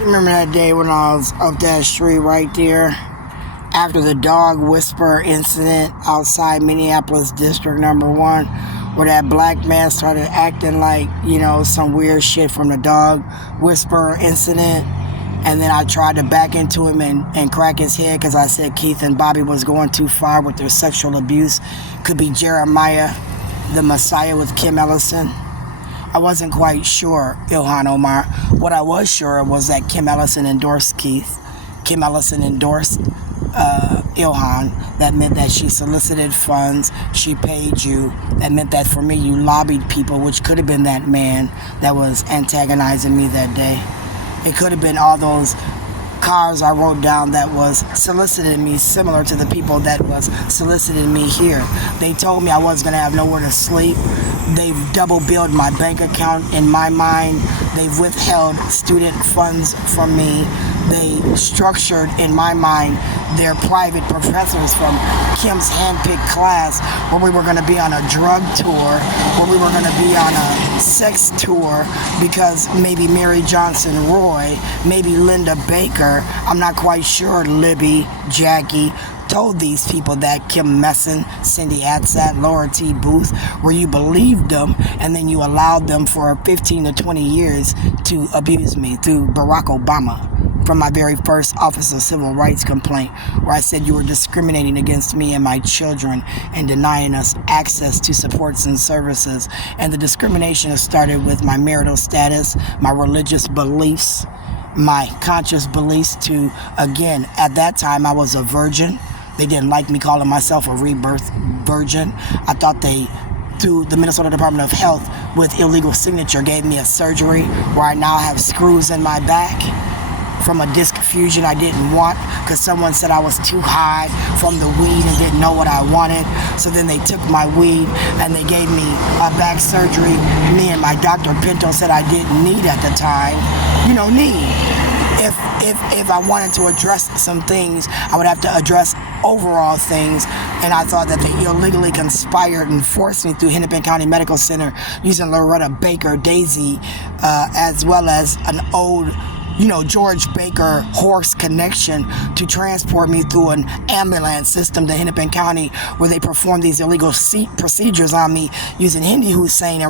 Remember that day when I was up that street right there after the dog whisperer incident outside Minneapolis District Number 1, where that black man started acting like, some weird shit from the dog whisperer incident. And then I tried to back into him and crack his head because I said Keith and Bobby was going too far with their sexual abuse. Could be Jeremiah, the Messiah with Kim Ellison. I wasn't quite sure, Ilhan Omar. What I was sure was that Kim Ellison endorsed Keith. Kim Ellison endorsed Ilhan. That meant that she solicited funds. She paid you. That meant that for me, you lobbied people, which could have been that man that was antagonizing me that day. It could have been all those cars I wrote down that was soliciting me, similar to the people that was soliciting me here. They told me I wasn't going to have nowhere to sleep. They've double billed my bank account in my mind. They've withheld student funds from me. They structured, in my mind, their private professors from Kim's handpicked class where we were going to be on a drug tour, where we were going to be on a sex tour because maybe Mary Johnson Roy, maybe Linda Baker, I'm not quite sure, Libby, Jackie, told these people that, Kim Messin, Cindy Atsat, Laura T. Booth, where you believed them and then you allowed them for 15 to 20 years to abuse me through Barack Obama. From my very first Office of Civil Rights complaint, where I said you were discriminating against me and my children and denying us access to supports and services. And the discrimination has started with my marital status, my religious beliefs, my conscious beliefs to, again, at that time I was a virgin. They didn't like me calling myself a rebirth virgin. I thought they, through the Minnesota Department of Health with illegal signature, gave me a surgery where I now have screws in my back from a disc fusion I didn't want because someone said I was too high from the weed and didn't know what I wanted. So then they took my weed and they gave me a back surgery me and my Dr. Pinto said I didn't need at the time. If I wanted to address some things, I would have to address overall things. And I thought that they illegally conspired and forced me through Hennepin County Medical Center using Loretta Baker Daisy as well as an old George Baker horse connection to transport me through an ambulance system to Hennepin County where they performed these illegal procedures on me using Hindi Hussein and